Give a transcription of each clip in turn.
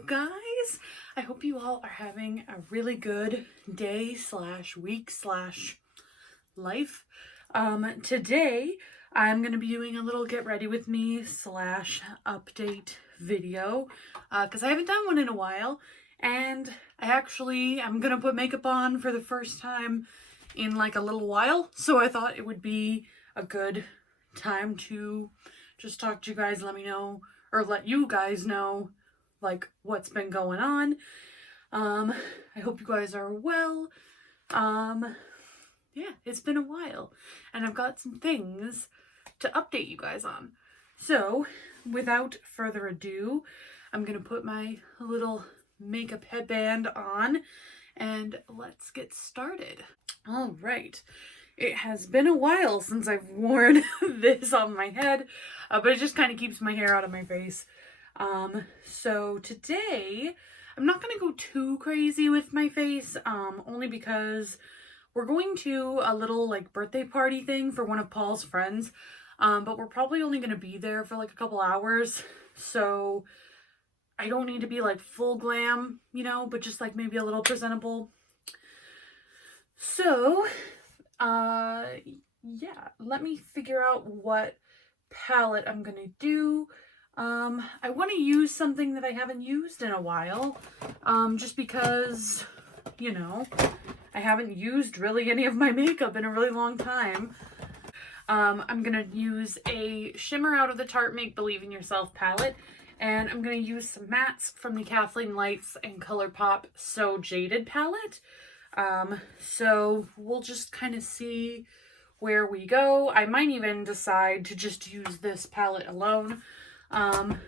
you guys? I hope you all are having a really good day slash week slash life. Today I'm going to be doing a little get ready with me slash update video because I haven't done one in a while, and I'm going to put makeup on for the first time in like a little while, so I thought it would be a good time to just talk to you guys, let you guys know like what's been going on. I hope you guys are well. Yeah, it's been a while and I've got some things to update you guys on. So without further ado, I'm gonna put my little makeup headband on and let's get started. All right. It has been a while since I've worn this on my head, but it just kind of keeps my hair out of my face. So today, I'm not going to go too crazy with my face, only because we're going to a little like birthday party thing for one of Paul's friends, but we're probably only going to be there for like a couple hours, so I don't need to be like full glam, but just like maybe a little presentable. So, yeah, let me figure out what palette I'm gonna do. I want to use something that I haven't used in a while, just because, I haven't used really any of my makeup in a really long time. I'm gonna use a shimmer out of the Tarte Make Believe in Yourself palette, and I'm gonna use some mattes from the Kathleen Lights and ColourPop So Jaded palette. So we'll just kind of see where we go. I might even decide to just use this palette alone. But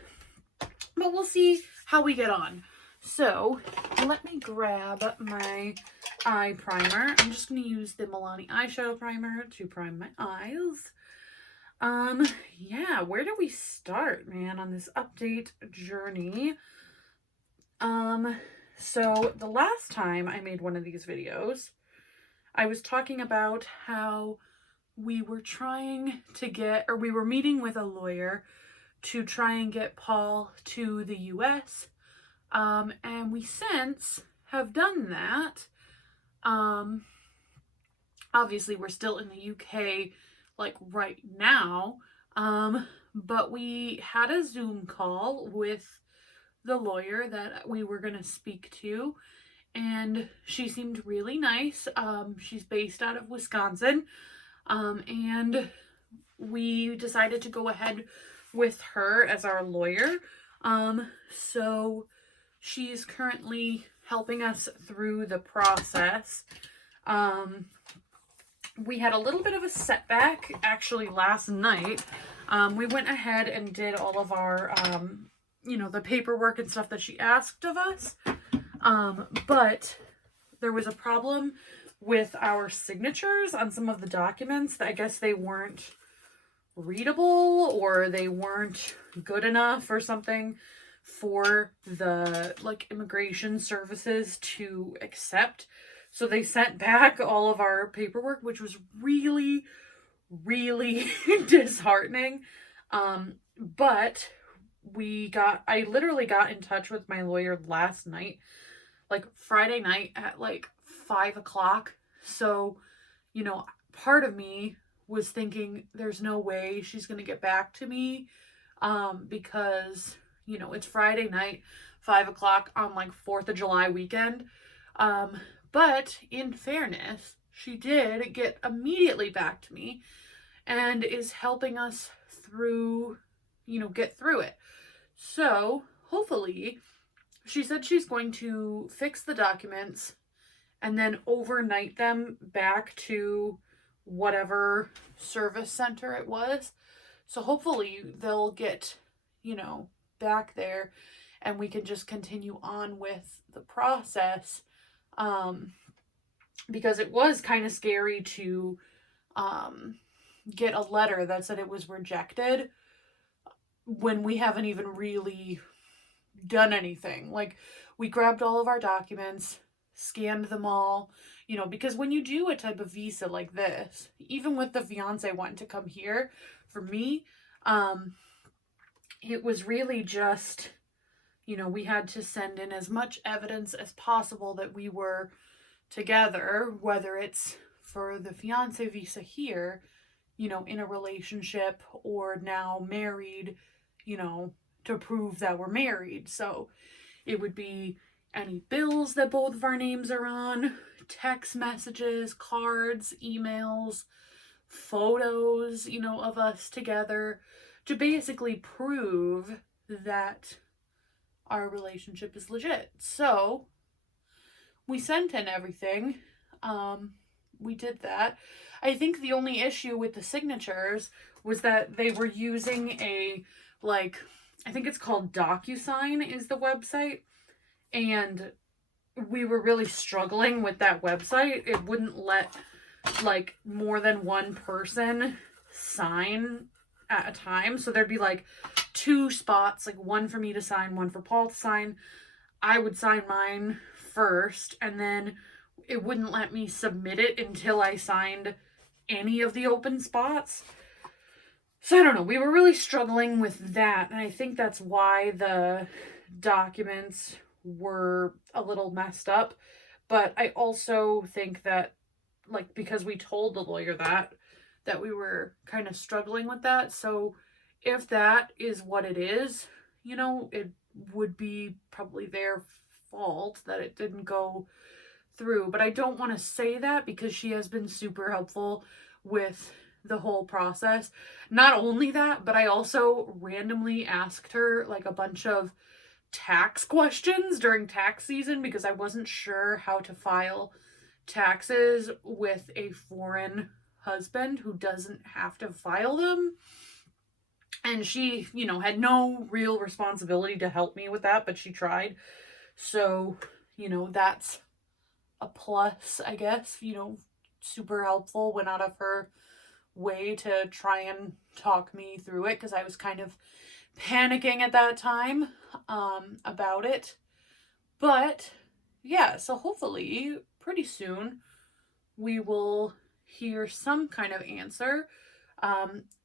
we'll see how we get on. So let me grab my eye primer. I'm just going to use the Milani eyeshadow primer to prime my eyes. Yeah, where do we start, man, on this update journey? So the last time I made one of these videos, I was talking about how we were meeting with a lawyer to try and get Paul to the US. And we since have done that. Obviously we're still in the UK like right now. But we had a Zoom call with the lawyer that we were going to speak to, and she seemed really nice. She's based out of Wisconsin, and we decided to go ahead with her as our lawyer. So she's currently helping us through the process. We had a little bit of a setback actually last night. We went ahead and did all of our the paperwork and stuff that she asked of us. But there was a problem with our signatures on some of the documents that I guess they weren't readable or they weren't good enough or something for the immigration services to accept. So they sent back all of our paperwork, which was really, really disheartening. But I literally got in touch with my lawyer last night, like Friday night at like 5 o'clock. So, part of me was thinking there's no way she's going to get back to me, because, it's Friday night, 5 o'clock on like 4th of July weekend. But in fairness, she did get immediately back to me and is helping us through, get through it. So hopefully, she said she's going to fix the documents and then overnight them back to whatever service center it was. So hopefully they'll get, back there and we can just continue on with the process. Because it was kind of scary to get a letter that said it was rejected when we haven't even really done anything. Like, we grabbed all of our documents, scanned them all, because when you do a type of visa like this, even with the fiance wanting to come here, for me, it was really just we had to send in as much evidence as possible that we were together, whether it's for the fiance visa here, in a relationship, or now married, to prove that we're married. So it would be any bills that both of our names are on, text messages, cards, emails, photos, of us together, to basically prove that our relationship is legit. So we sent in everything. We did that. I think the only issue with the signatures was that they were using I think it's called DocuSign is the website. And we were really struggling with that website. It wouldn't let more than one person sign at a time. So there'd be two spots, one for me to sign, one for Paul to sign. I would sign mine first, and then it wouldn't let me submit it until I signed any of the open spots. So I don't know. We were really struggling with that, and I think that's why the documents were a little messed up. But I also think that because we told the lawyer that we were kind of struggling with that. So if that is what it is, it would be probably their fault that it didn't go through. But I don't want to say that, because she has been super helpful with the whole process. Not only that, but I also randomly asked her a bunch of tax questions during tax season, because I wasn't sure how to file taxes with a foreign husband who doesn't have to file them. And she, had no real responsibility to help me with that, but she tried. So, that's a plus, I guess. Super helpful, went out of her way to try and talk me through it, because I was kind of panicking at that time about it. But yeah, so hopefully pretty soon we will hear some kind of answer.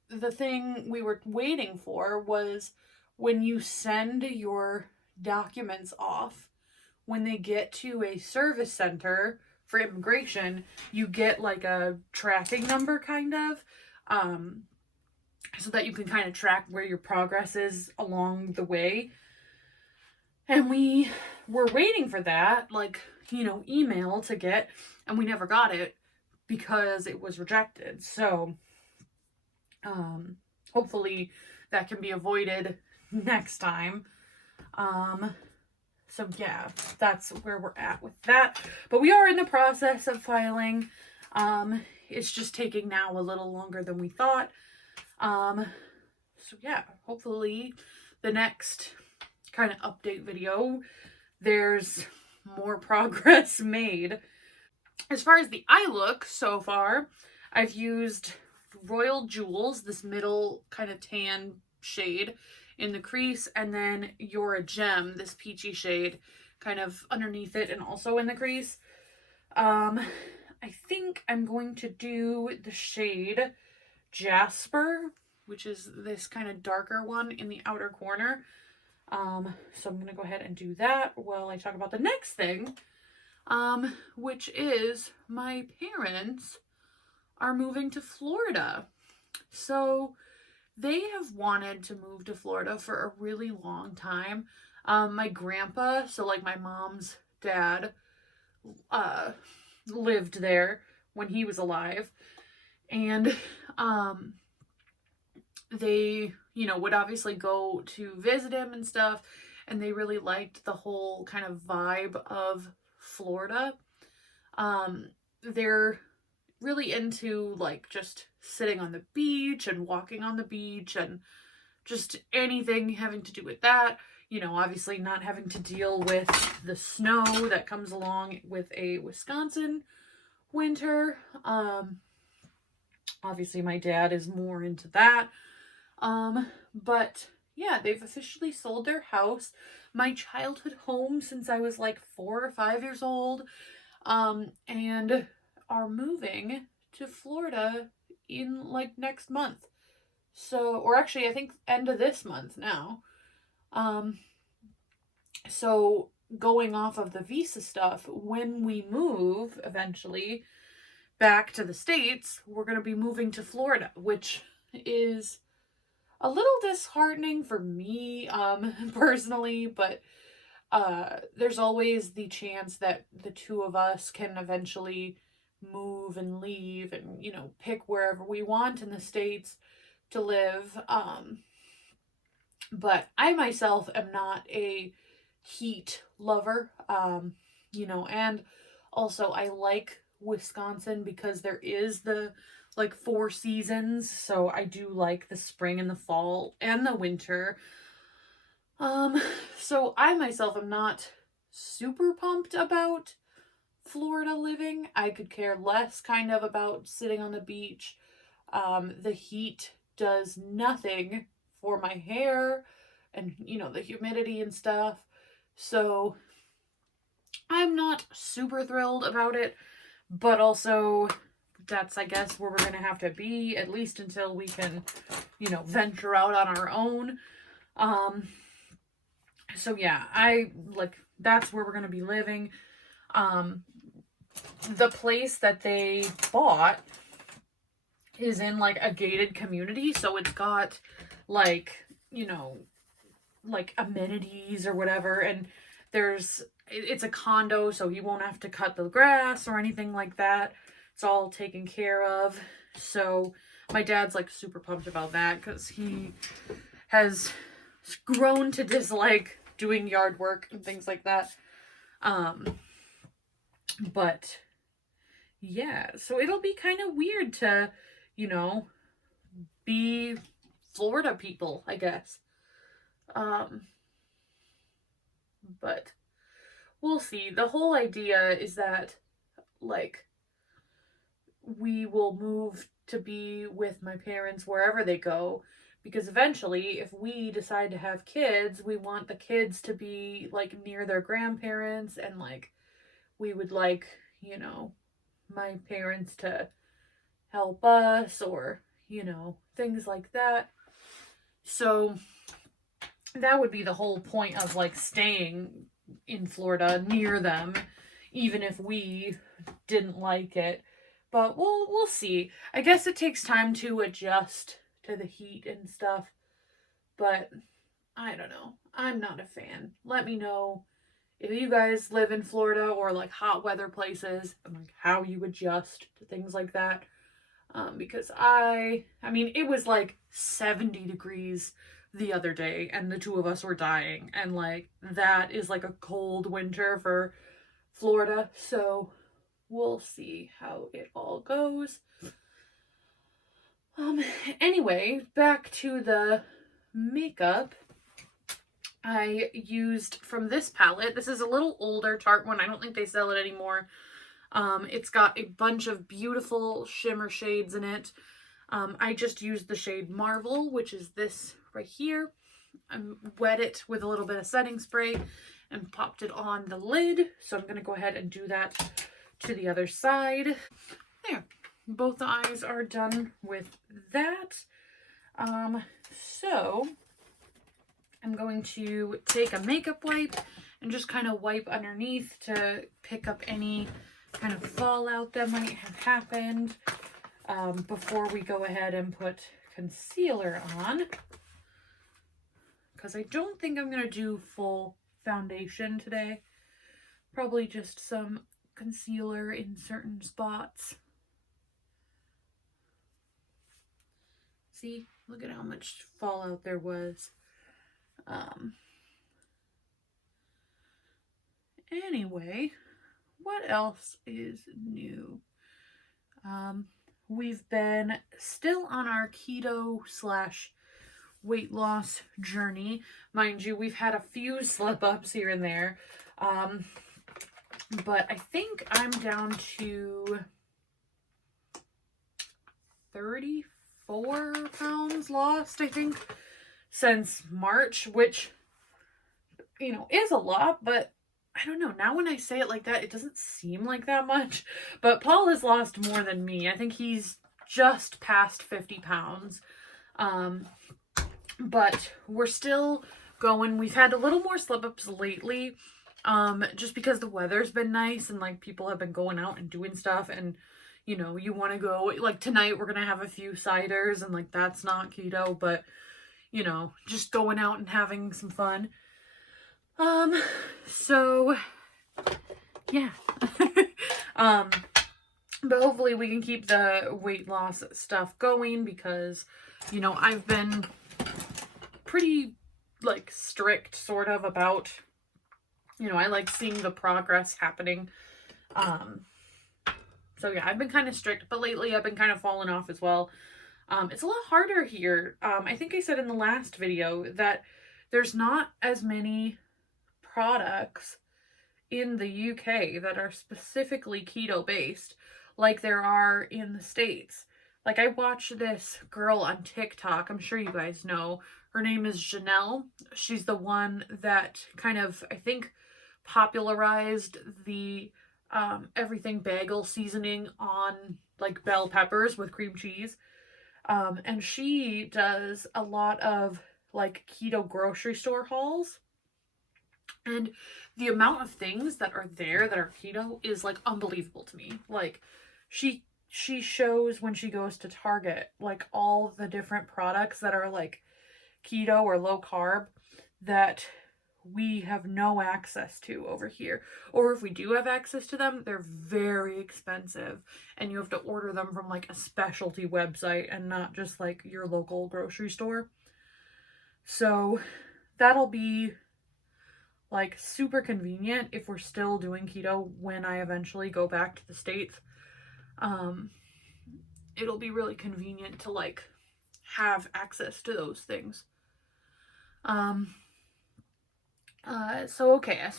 The thing we were waiting for was when you send your documents off, when they get to a service center for immigration, you get a tracking number kind of, so that you can kind of track where your progress is along the way. And we were waiting for that, email to get, and we never got it because it was rejected. So, hopefully that can be avoided next time. So yeah, that's where we're at with that. But we are in the process of filing. It's just taking now a little longer than we thought. So yeah, hopefully the next kind of update video, there's more progress made. As far as the eye look so far, I've used Royal Jewels, this middle kind of tan shade in the crease, and then You're a Gem, this peachy shade kind of underneath it and also in the crease. I think I'm going to do the shade Jasper, which is this kind of darker one in the outer corner. So I'm going to go ahead and do that while I talk about the next thing, which is my parents are moving to Florida. So they have wanted to move to Florida for a really long time. My grandpa, so my mom's dad, lived there when he was alive. And they, would obviously go to visit him and stuff. And they really liked the whole kind of vibe of Florida. They're really into just sitting on the beach and walking on the beach and just anything having to do with that. Obviously not having to deal with the snow that comes along with a Wisconsin winter. Obviously my dad is more into that. But yeah, they've officially sold their house, my childhood home since I was 4 or 5 years old, and are moving to Florida in next month. So, or actually I think end of this month now. So going off of the visa stuff, when we move eventually back to the States, we're going to be moving to Florida, which is a little disheartening for me, personally, but there's always the chance that the two of us can eventually move and leave and, you know, pick wherever we want in the States to live. But I myself am not a heat lover, you know, and also I like Wisconsin because there is the like four seasons, so I do like the spring and the fall and the winter. Um, so I myself am not super pumped about Florida living. I could care less kind of about sitting on the beach. The heat does nothing for my hair and, you know, the humidity and stuff. So I'm not super thrilled about it, but also that's, I guess, where we're going to have to be, at least until we can, you know, venture out on our own. So yeah, that's where we're going to be living. The place that they bought is in like a gated community, so it's got like, you know, like amenities or whatever, and it's a condo, so he won't have to cut the grass or anything like that. It's all taken care of. So my dad's like super pumped about that because he has grown to dislike doing yard work and things like that. But yeah, so it'll be kind of weird to, you know, be Florida people, I guess. But we'll see. The whole idea is that, like, we will move to be with my parents wherever they go, because eventually, if we decide to have kids, we want the kids to be, like, near their grandparents, and, like, we would like, you know, my parents to help us, or, you know, things like that. So that would be the whole point of like staying in Florida near them, even if we didn't like it. But we'll see. I guess it takes time to adjust to the heat and stuff. But I don't know. I'm not a fan. Let me know if you guys live in Florida or like hot weather places and like how you adjust to things like that. Because I mean, it was like 70 degrees the other day and the two of us were dying. And like, that is like a cold winter for Florida. So we'll see how it all goes. Anyway, back to the makeup. I used from this palette. This is a little older Tarte one. I don't think they sell it anymore. It's got a bunch of beautiful shimmer shades in it. I just used the shade Marvel, which is this right here. I wet it with a little bit of setting spray and popped it on the lid. So I'm going to go ahead and do that to the other side. There. Both eyes are done with that. So I'm going to take a makeup wipe and just kind of wipe underneath to pick up any kind of fallout that might have happened before we go ahead and put concealer on. Because I don't think I'm going to do full foundation today. Probably just some concealer in certain spots. See, look at how much fallout there was. Anyway, what else is new? We've been still on our keto / weight loss journey. Mind you, we've had a few slip-ups here and there. But I think I'm down to 34 pounds lost, I think, since March, which, you know, is a lot, but I don't know. Now when I say it like that, it doesn't seem like that much. But Paul has lost more than me. I think he's just past 50 pounds. But we're still going. We've had a little more slip-ups lately, just because the weather's been nice and like people have been going out and doing stuff, and you know, you want to go, like tonight we're gonna have a few ciders, and like that's not keto, but you know, just going out and having some fun. So yeah. But hopefully we can keep the weight loss stuff going, because you know, I've been pretty like strict sort of about, you know, I like seeing the progress happening. So yeah, I've been kind of strict, but lately I've been kind of falling off as well. It's a lot harder here. I think I said in the last video that there's not as many products in the UK that are specifically keto based like there are in the States. Like, I watched this girl on TikTok, I'm sure you guys know. Her name is Janelle. She's the one that kind of, I think, popularized the everything bagel seasoning on like bell peppers with cream cheese. And she does a lot of like keto grocery store hauls. And the amount of things that are there that are keto is like unbelievable to me. Like, she shows when she goes to Target like all the different products that are like keto or low carb that we have no access to over here. Or if we do have access to them, they're very expensive, and you have to order them from like a specialty website and not just like your local grocery store. So that'll be like super convenient if we're still doing keto when I eventually go back to the States. It'll be really convenient to like have access to those things. So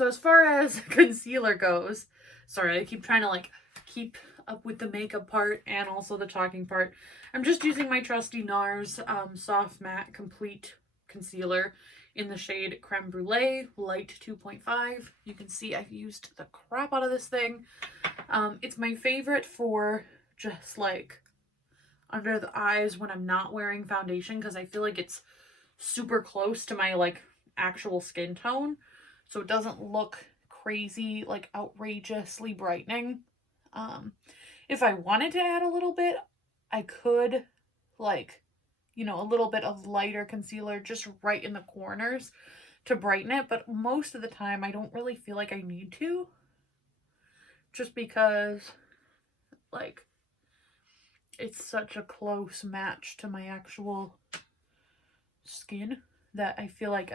as far as concealer goes, sorry, I keep trying to like keep up with the makeup part and also the talking part. I'm just using my trusty NARS Soft Matte Complete Concealer in the shade Creme Brulee Light 2.5. You can see I've used the crap out of this thing. It's my favorite for just like under the eyes when I'm not wearing foundation, because I feel like it's super close to my like actual skin tone, so it doesn't look crazy like outrageously brightening. If I wanted to add a little bit, I could, like, you know, a little bit of lighter concealer just right in the corners to brighten it, but most of the time I don't really feel like I need to, just because like it's such a close match to my actual skin that I feel like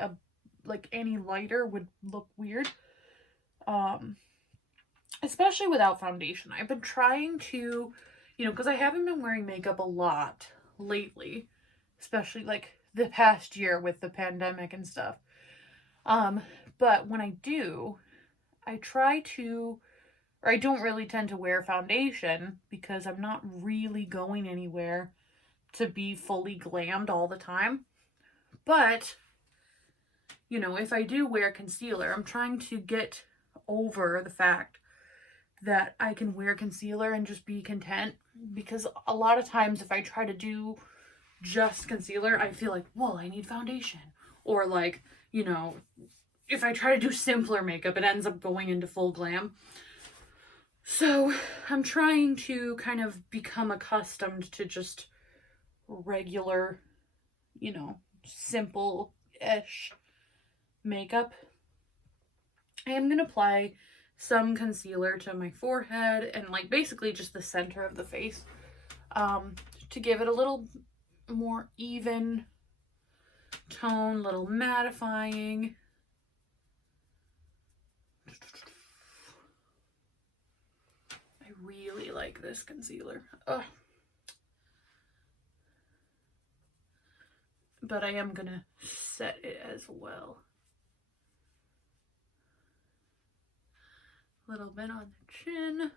any lighter would look weird. Especially without foundation. I've been trying to, you know, because I haven't been wearing makeup a lot lately, especially like the past year with the pandemic and stuff. But when I do, I try to, or I don't really tend to wear foundation because I'm not really going anywhere to be fully glammed all the time. But, you know, if I do wear concealer, I'm trying to get over the fact that I can wear concealer and just be content, because a lot of times if I try to do just concealer, I feel like, well, I need foundation. Or like, you know, if I try to do simpler makeup, it ends up going into full glam. So I'm trying to kind of become accustomed to just regular, you know, simple-ish makeup. I am going to apply some concealer to my forehead and like basically just the center of the face, to give it a little more even tone, little mattifying. I really like this concealer. Ugh. But I am gonna set it as well. A little bit on the chin.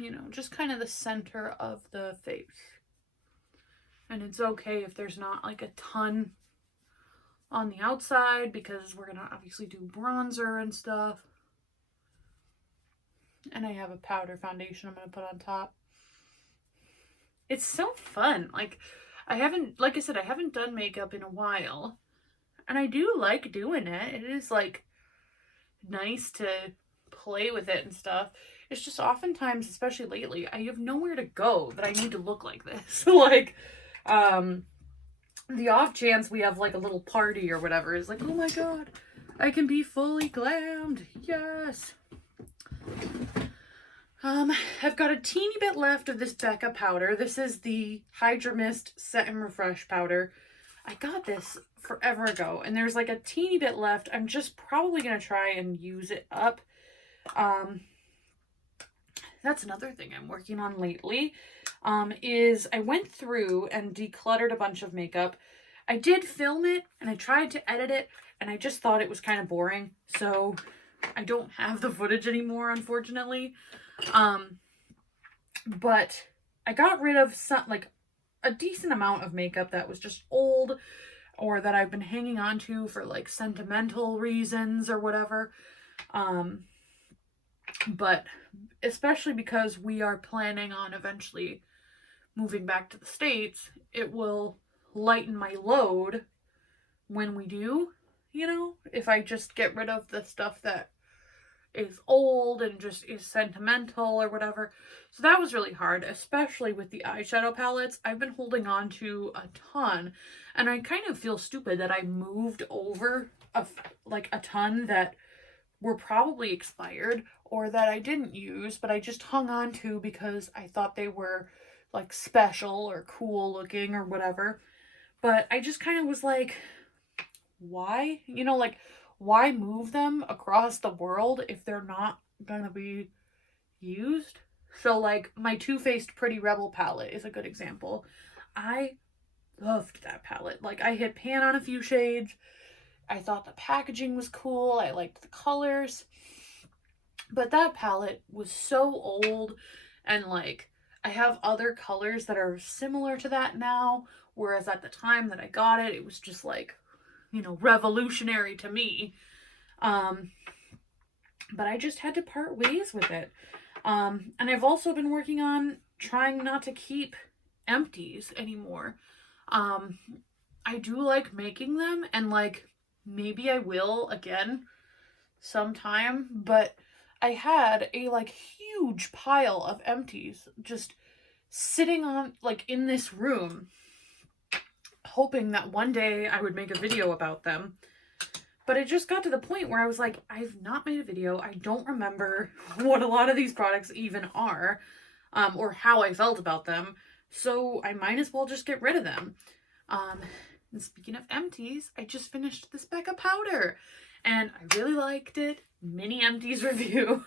You know, just kind of the center of the face. And it's okay if there's not like a ton on the outside, because we're gonna obviously do bronzer and stuff. And I have a powder foundation I'm gonna put on top. it's so fun. Like, I haven't, like I said, I haven't done makeup in a while. And I do like doing it. It is, like, nice to play with it and stuff. It's just oftentimes, especially lately, I have nowhere to go that I need to look like this. Like, the off chance we have, like, a little party or whatever is like, oh my god, I can be fully glammed. Yes. I've got a teeny bit left of this Becca powder. This is the Hydra Mist Set and Refresh powder. I got this forever ago, and there's like a teeny bit left. I'm just probably going to try and use it up. That's another thing I'm working on lately, is I went through and decluttered a bunch of makeup. I did film it, and I tried to edit it, and I just thought it was kind of boring, so I don't have the footage anymore, unfortunately. But I got rid of some, like, a decent amount of makeup that was just old, or that I've been hanging on to for, like, sentimental reasons or whatever. But especially because we are planning on eventually moving back to the States, it will lighten my load when we do, you know, if I just get rid of the stuff that is old and just is sentimental or whatever. So that was really hard, especially with the eyeshadow palettes. I've been holding on to a ton, and I kind of feel stupid that I moved over a ton that were probably expired or that I didn't use, but I just hung on to because I thought they were, like, special or cool looking or whatever. But I just kind of was like, why? You know, like, why move them across the world if they're not gonna be used? So, like, my Too Faced Pretty Rebel palette is a good example. I loved that palette. Like, I hit pan on a few shades. I thought the packaging was cool. I liked the colors. But that palette was so old, and, like, I have other colors that are similar to that now, whereas at the time that I got it, it was just, like, you know, revolutionary to me. But I just had to part ways with it. And I've also been working on trying not to keep empties anymore. I do like making them, and, like, maybe I will again sometime, but I had a, like, huge pile of empties just sitting on, like, in this room, hoping that one day I would make a video about them. But it just got to the point where I was like, I've not made a video. I don't remember what a lot of these products even are, or how I felt about them. So I might as well just get rid of them. And speaking of empties, I just finished this Becca powder, and I really liked it. Mini empties review.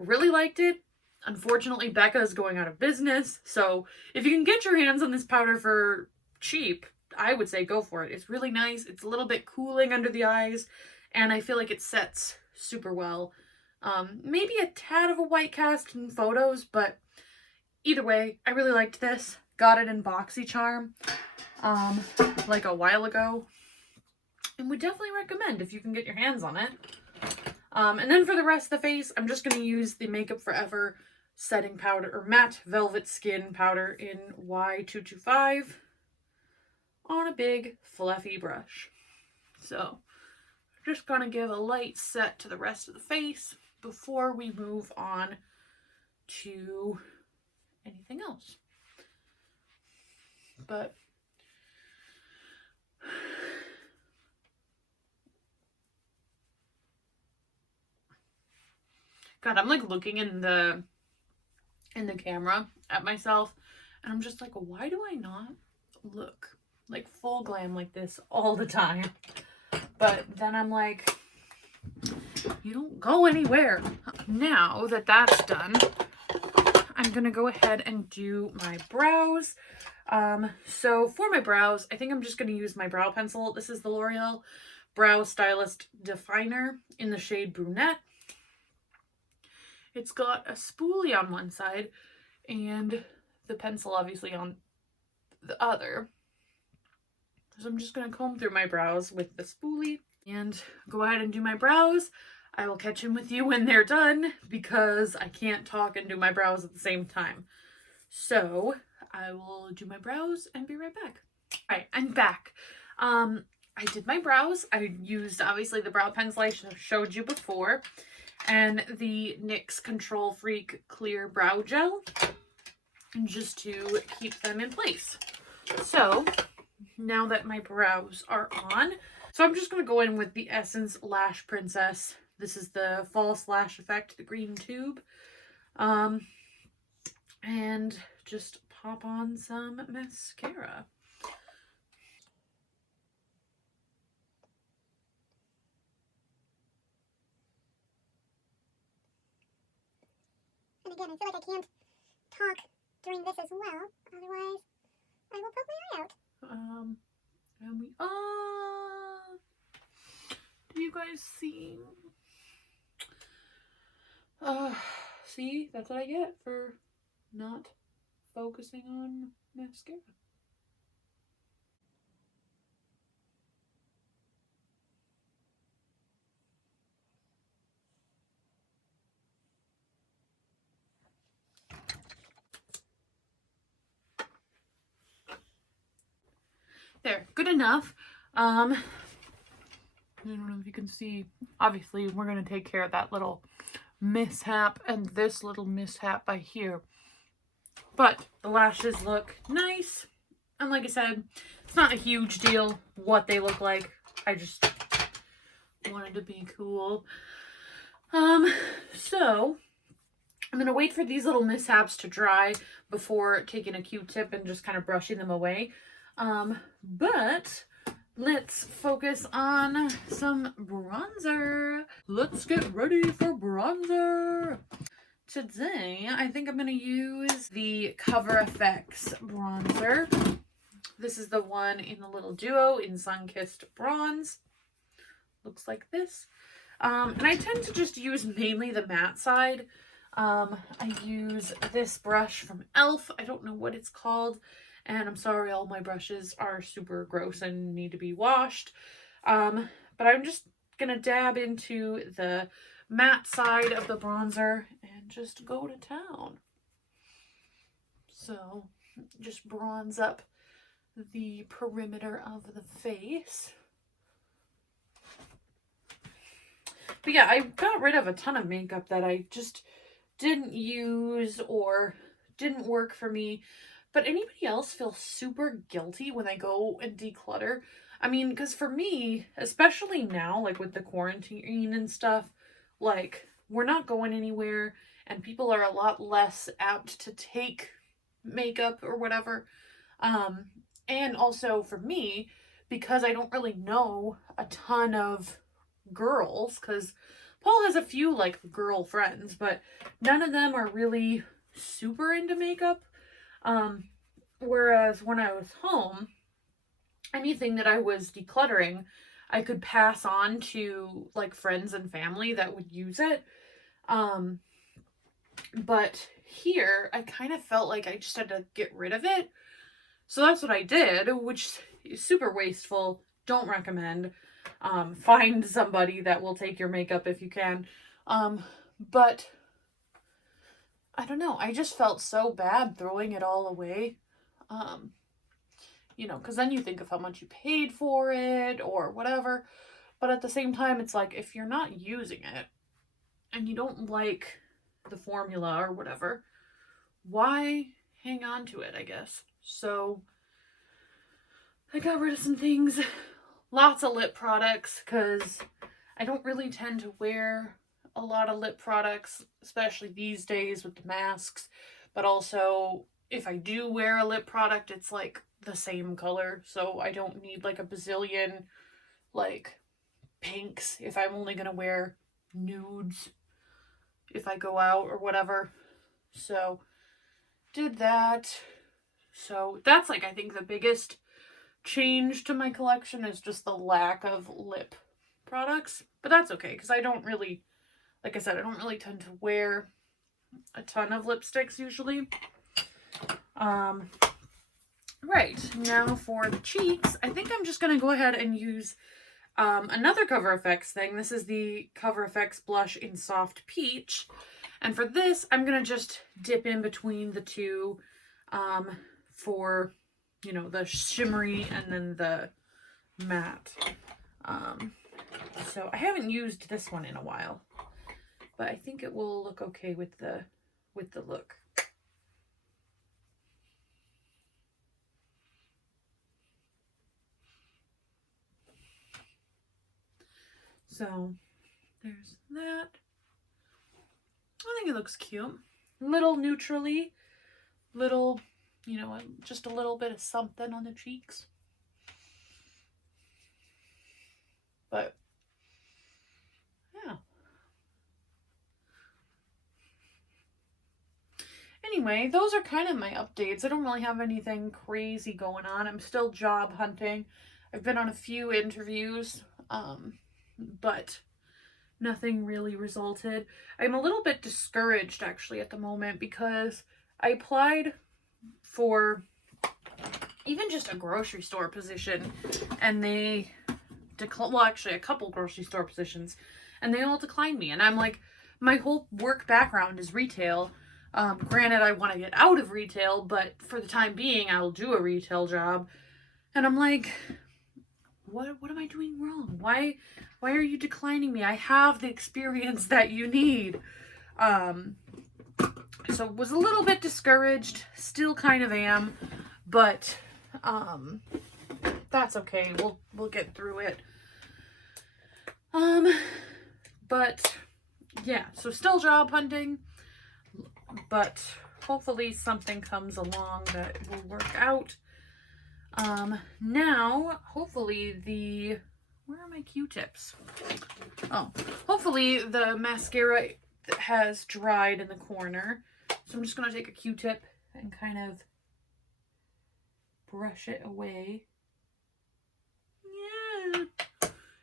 Really liked it. Unfortunately, Becca is going out of business. So if you can get your hands on this powder for cheap, I would say go for it. It's really nice. It's a little bit cooling under the eyes, and I feel like it sets super well. Maybe a tad of a white cast in photos, but either way, I really liked this. Got it in BoxyCharm, like a while ago, and would definitely recommend if you can get your hands on it. And then for the rest of the face, I'm just going to use the Makeup Forever setting powder, or matte velvet skin powder in Y225 on a big fluffy brush. So just going to give a light set to the rest of the face before we move on to anything else. But God, I'm, like, looking in the camera at myself, and I'm just like, why do I not look like full glam like this all the time? But then I'm like, you don't go anywhere. Now that that's done, I'm gonna go ahead and do my brows. So for my brows, I think I'm just gonna use my brow pencil. This is the L'Oreal Brow Stylist Definer in the shade Brunette. It's got a spoolie on one side and the pencil obviously on the other. So I'm just going to comb through my brows with the spoolie and go ahead and do my brows. I will catch in with you when they're done because I can't talk and do my brows at the same time. So I will do my brows and be right back. All right, I'm back. I did my brows. I used, obviously, the brow pencil I showed you before, and the NYX Control Freak Clear Brow Gel, just to keep them in place. So, now that my brows are on, so I'm just going to go in with the Essence Lash Princess. This is the False Lash Effect, the green tube. And just pop on some mascara. And again, I feel like I can't talk during this as well, otherwise I will poke my eye out. And we do you guys see? See, that's what I get for not focusing on mascara. There, good enough. I don't know if you can see. Obviously, we're going to take care of that little mishap and this little mishap by here. But the lashes look nice. And like I said, it's not a huge deal what they look like. I just wanted to be cool. So I'm going to wait for these little mishaps to dry before taking a Q-tip and just kind of brushing them away. But let's focus on some bronzer. Let's get ready for bronzer. Today, I think I'm going to use the Cover FX bronzer. This is the one in the little duo in Sun-Kissed Bronze. Looks like this. And I tend to just use mainly the matte side. I use this brush from e.l.f. I don't know what it's called. And I'm sorry, all my brushes are super gross and need to be washed. But I'm just going to dab into the matte side of the bronzer and just go to town. So just bronze up the perimeter of the face. But yeah, I got rid of a ton of makeup that I just didn't use or didn't work for me. But anybody else feel super guilty when they go and declutter? I mean, because for me, especially now, like with the quarantine and stuff, like we're not going anywhere and people are a lot less apt to take makeup or whatever. And also for me, because I don't really know a ton of girls, because Paul has a few like girl friends, but none of them are really super into makeup. Whereas when I was home, anything that I was decluttering, I could pass on to like friends and family that would use it. But here I kind of felt like I just had to get rid of it. So that's what I did, which is super wasteful. Don't recommend. Find somebody that will take your makeup if you can. But I don't know. I just felt so bad throwing it all away. You know, because then you think of how much you paid for it or whatever. But at the same time, it's like, if you're not using it and you don't like the formula or whatever, why hang on to it, I guess? So I got rid of some things. Lots of lip products, because I don't really tend to wear a lot of lip products, especially these days with the masks. But also, if I do wear a lip product, it's like the same color, so I don't need like a bazillion like pinks if I'm only gonna wear nudes if I go out or whatever. So did that. So that's like, I think the biggest change to my collection is just the lack of lip products. But that's okay, because I don't really, like I said, I don't really tend to wear a ton of lipsticks usually. Right, now for the cheeks, I think I'm just going to go ahead and use another Cover FX thing. This is the Cover FX blush in Soft Peach. And for this, I'm going to just dip in between the two for, you know, the shimmery and then the matte. So I haven't used this one in a while, but I think it will look okay with the look. So there's that. I think it looks cute. Little neutrally, little, you know, just a little bit of something on the cheeks. But yeah. Anyway, those are kind of my updates. I don't really have anything crazy going on. I'm still job hunting. I've been on a few interviews, but nothing really resulted. I'm a little bit discouraged actually at the moment because I applied for even just a grocery store position and they declined, well, actually a couple grocery store positions, and they all declined me. And I'm like, my whole work background is retail. Granted, I want to get out of retail, but for the time being, I'll do a retail job. And I'm like, what am I doing wrong? Why are you declining me? I have the experience that you need. So was a little bit discouraged, still kind of am, but that's okay. We'll get through it. But yeah, so still job hunting, but hopefully something comes along that will work out. Now, hopefully where are my Q-tips? Oh, hopefully the mascara has dried in the corner. So I'm just going to take a Q-tip and kind of brush it away. Yeah,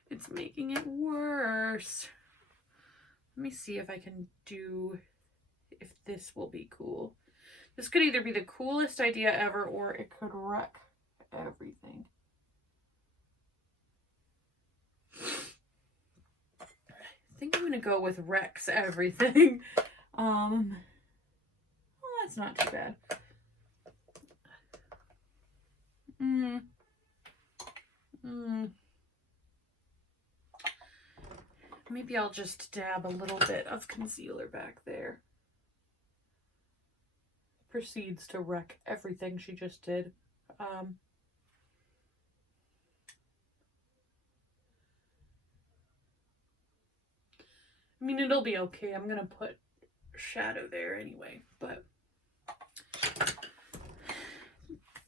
it's making it worse. Let me see if if this will be cool. This could either be the coolest idea ever or it could wreck everything. I think I'm gonna go with wrecks everything. Well, that's not too bad. Maybe I'll just dab a little bit of concealer back there. Proceeds to wreck everything she just did. I mean, it'll be okay. I'm gonna put shadow there anyway, but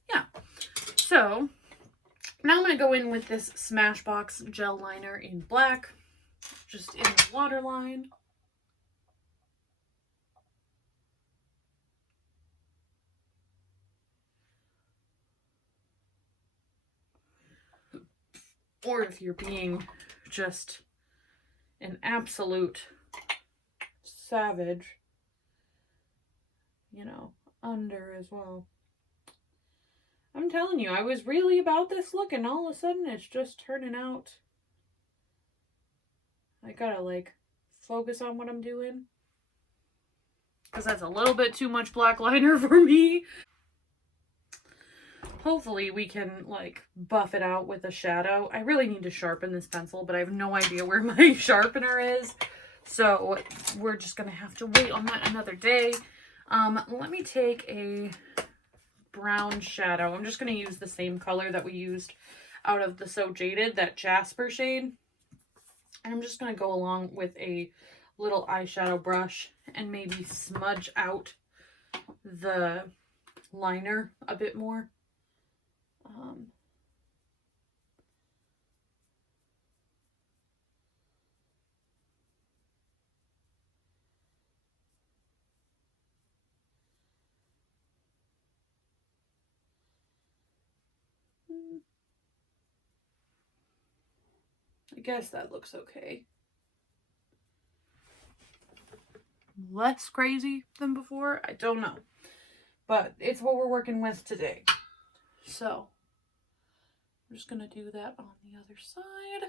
yeah. So now I'm gonna go in with this Smashbox gel liner in black, just in the waterline. Or if you're being just an absolute savage, you know, under as well. I'm telling you, I was really about this look and all of a sudden it's just turning out. I gotta like focus on what I'm doing, because that's a little bit too much black liner for me. Hopefully we can like buff it out with a shadow. I really need to sharpen this pencil, but I have no idea where my sharpener is. So we're just gonna have to wait on that another day. Let me take a brown shadow. I'm just gonna use the same color that we used out of the So Jaded, that Jasper shade. And I'm just gonna go along with a little eyeshadow brush and maybe smudge out the liner a bit more. I guess that looks okay. Less crazy than before? I don't know. But it's what we're working with today. So, I'm just going to do that on the other side.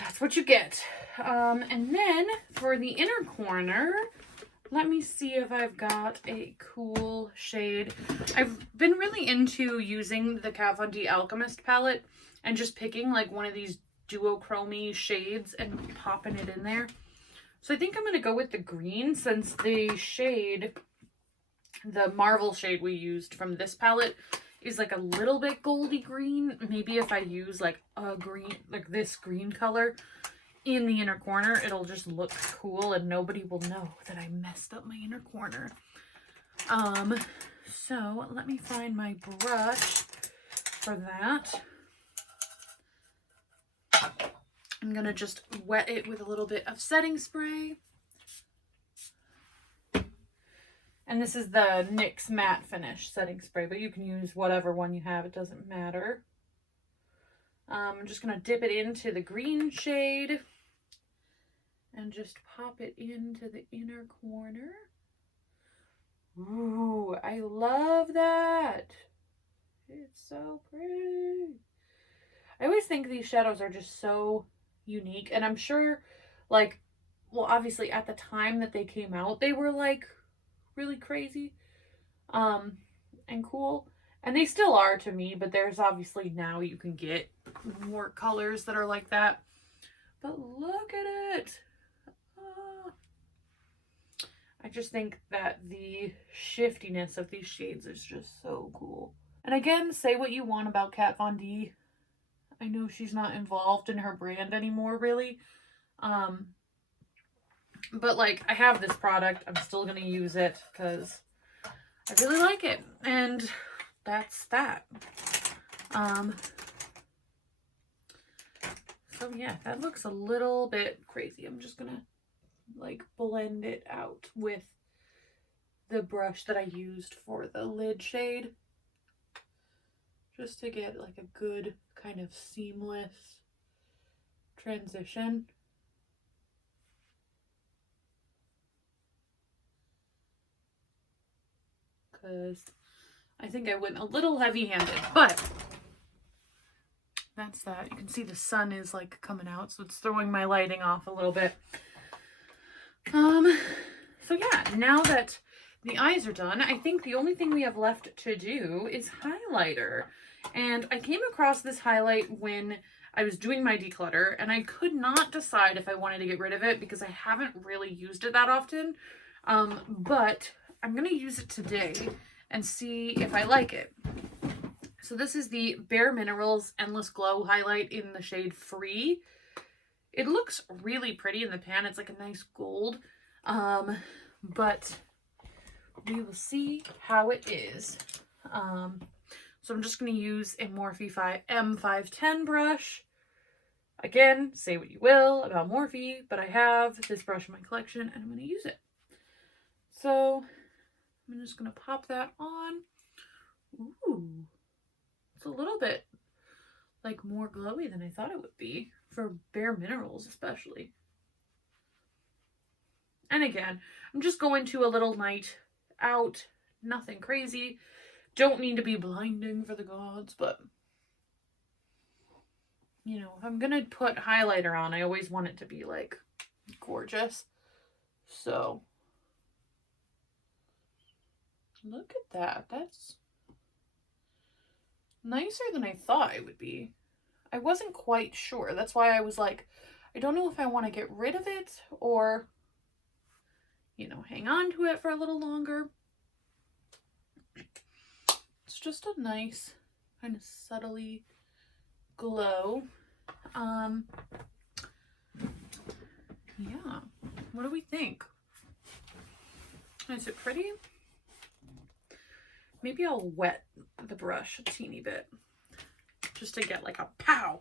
That's what you get. And then for the inner corner, Let me see if I've got a cool shade. I've been really into using the Kat Von D Alchemist palette and just picking like one of these duochrome shades and popping it in there. So I think I'm going to go with the green, since the shade, the Marvel shade we used from this palette, is like a little bit goldy green. Maybe if I use like a green, like this green color in the inner corner, it'll just look cool and nobody will know that I messed up my inner corner. So let me find my brush for that. I'm gonna just wet it with a little bit of setting spray. And this is the NYX Matte Finish setting spray, but you can use whatever one you have, it doesn't matter. I'm just gonna dip it into the green shade and just pop it into the inner corner. Ooh, I love that. It's so pretty. I always think these shadows are just so unique, and I'm sure, like, well, obviously at the time that they came out, they were like really crazy and cool, and they still are to me, but there's obviously now you can get more colors that are like that. But look at it. I just think that the shiftiness of these shades is just so cool. And again, say what you want about Kat Von D. I know she's not involved in her brand anymore, really. But like, I have this product. I'm still going to use it because I really like it. And that's that. So yeah, that looks a little bit crazy. I'm just going to like blend it out with the brush that I used for the lid shade, just to get like a good kind of seamless transition. Because I think I went a little heavy-handed, but that's that. You can see the sun is like coming out, so it's throwing my lighting off a little bit. So yeah, now that the eyes are done, I think the only thing we have left to do is highlighter. And I came across this highlight when I was doing my declutter, and I could not decide if I wanted to get rid of it because I haven't really used it that often. But I'm going to use it today and see if I like it. So this is the Bare Minerals Endless Glow highlight in the shade Free. It looks really pretty in the pan. It's like a nice gold. But we will see how it is. So I'm just going to use a Morphe M510 brush. Again, say what you will about Morphe, but I have this brush in my collection and I'm going to use it. So I'm just going to pop that on. Ooh, it's a little bit like more glowy than I thought it would be for Bare Minerals especially. And again, I'm just going to a little night out, nothing crazy. Don't need to be blinding for the gods, but you know, if I'm gonna put highlighter on, I always want it to be like gorgeous. So look at that. That's nicer than I thought it would be. I wasn't quite sure. That's why I was like, I don't know if I want to get rid of it or, you know, hang on to it for a little longer. It's just a nice kind of subtly glow. Yeah. What do we think? Is it pretty? Maybe I'll wet the brush a teeny bit just to get like a pow.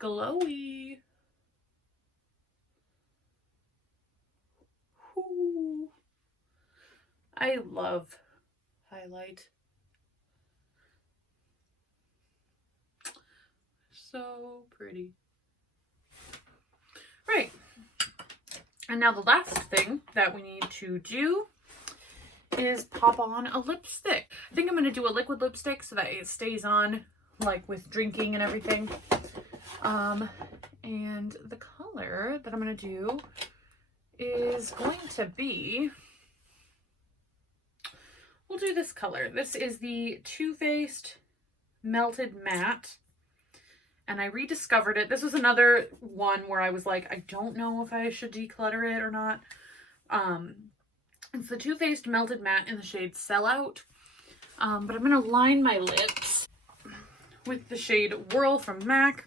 Glowy. Ooh. I love highlight. So pretty. Right. And now the last thing that we need to do is pop on a lipstick. I think I'm going to do a liquid lipstick so that it stays on like with drinking and everything. And the color that I'm going to do is going to be, we'll do this color. This is the Too Faced Melted Matte. And I rediscovered it. This was another one where I was like, I don't know if I should declutter it or not. It's the Too Faced Melted Matte in the shade Sellout. But I'm going to line my lips with the shade Whirl from MAC.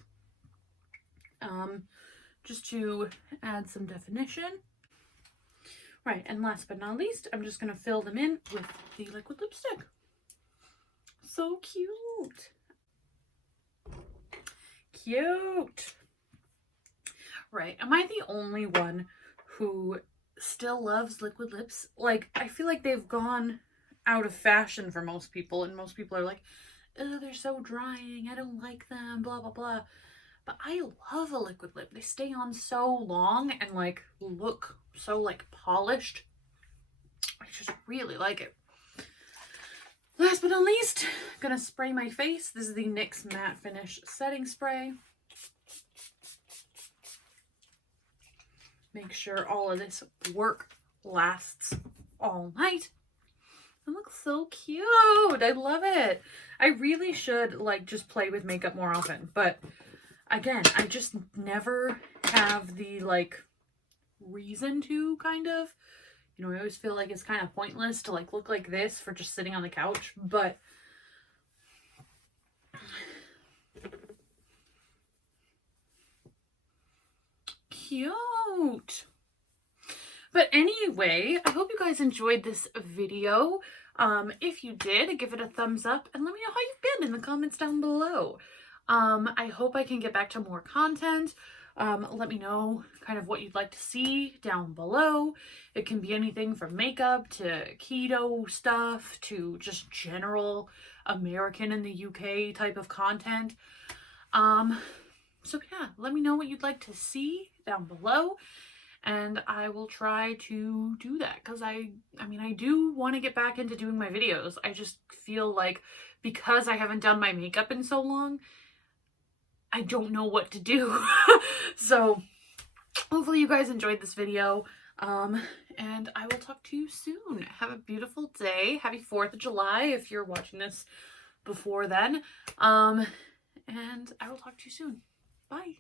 Just to add some definition. Right, and last but not least, I'm just going to fill them in with the liquid lipstick. So cute. Cute. Right, am I the only one who still loves liquid lips? Like, I feel like they've gone out of fashion for most people, and most people are like, oh, they're so drying, I don't like them, blah, blah, blah. But I love a liquid lip. They stay on so long and like look so like polished. I just really like it. Last but not least, I'm gonna spray my face. This is the NYX Matte Finish Setting Spray. Make sure all of this work lasts all night. It looks so cute. I love it. I really should like just play with makeup more often, but again, I just never have the like reason to, kind of. You know, I always feel like it's kind of pointless to like look like this for just sitting on the couch, but cute. But anyway, I hope you guys enjoyed this video. If you did, give it a thumbs up and let me know how you've been in the comments down below. I hope I can get back to more content. Let me know kind of what you'd like to see down below. It can be anything from makeup to keto stuff to just general American in the UK type of content. So yeah, let me know what you'd like to see down below. And I will try to do that because I mean, I do want to get back into doing my videos. I just feel like because I haven't done my makeup in so long, I don't know what to do. So hopefully you guys enjoyed this video. And I will talk to you soon. Have a beautiful day. Happy 4th of July if you're watching this before then. And I will talk to you soon. Bye.